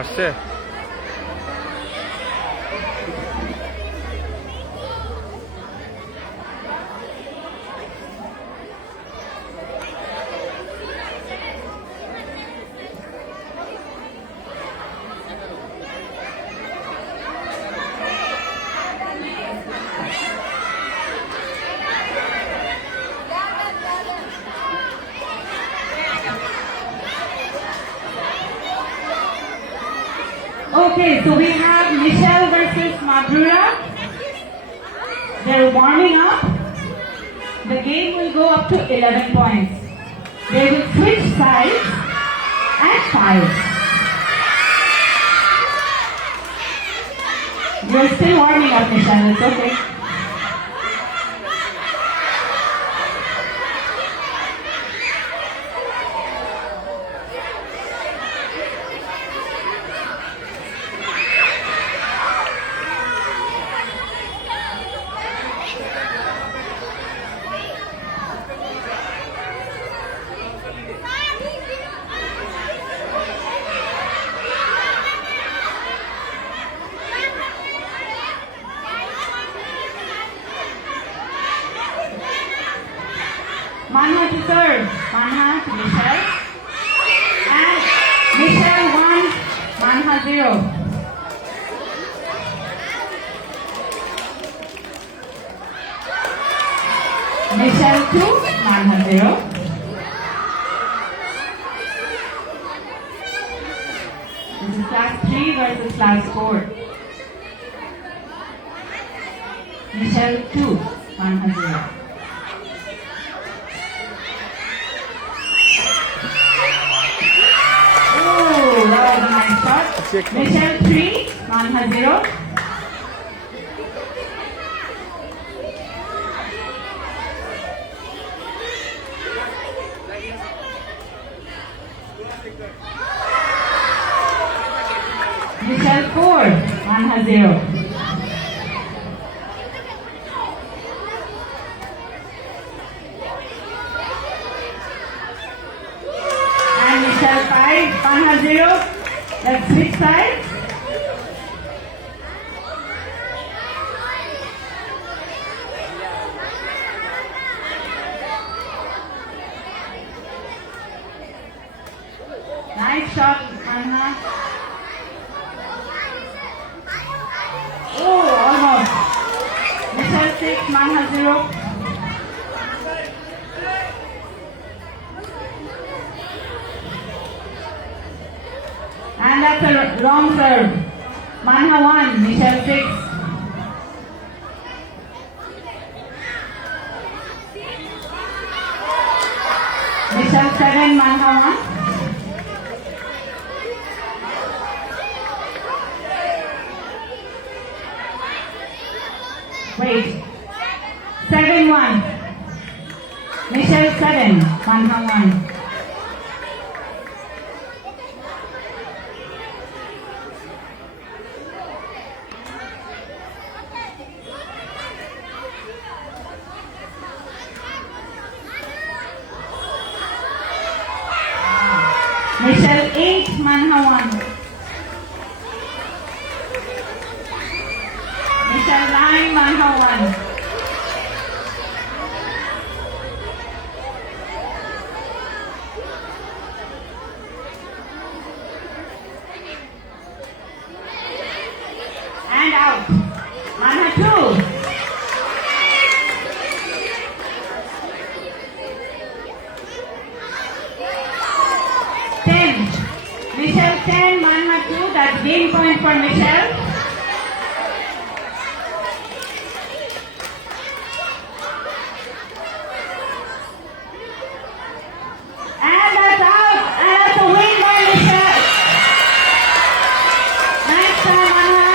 আসছে। Okay, so we have Michelle versus Madhura. They're warming up. The game will go up to 11 points. They will switch sides and fight. You're still warming up, Michelle. It's okay. Manha to serve. Manha to Michelle. And Michelle 1, Manha 0. Michelle 2, Manha 0. This is class 3 versus class 4. Michelle 2, Manha 0. That was a nice shot. Michelle 3, Manha 0. Michelle 4, Manha 0. And Michelle 5, Manha 0. Let's switch sides. Nice shot, Manha. Oh, almost. Michelle 6, Manha 0. And that's a wrong serve. Manha 1, Michelle 6. Michelle 7, Manha 1. Wait. 7-1. Michelle 7, Manha 1. Michelle 8, Manha 1. Michelle 9, Manha 1. And out. Manha 2. Michelle 10, Manha 2, that's game point for Michelle. And that's out, and that's a win by Michelle. Nice time, Manha.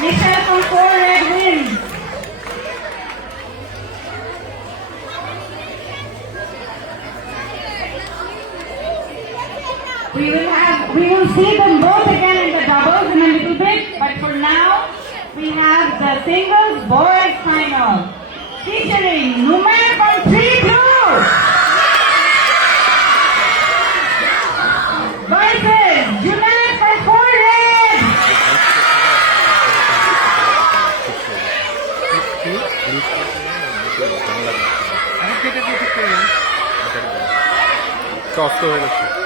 Michelle from 4 red wins. We will see them both again in the doubles in a little bit, but for now, we have the singles boys final. Featuring Numer from 3 Blue versus Junaid অস্ত হয়ে গেছে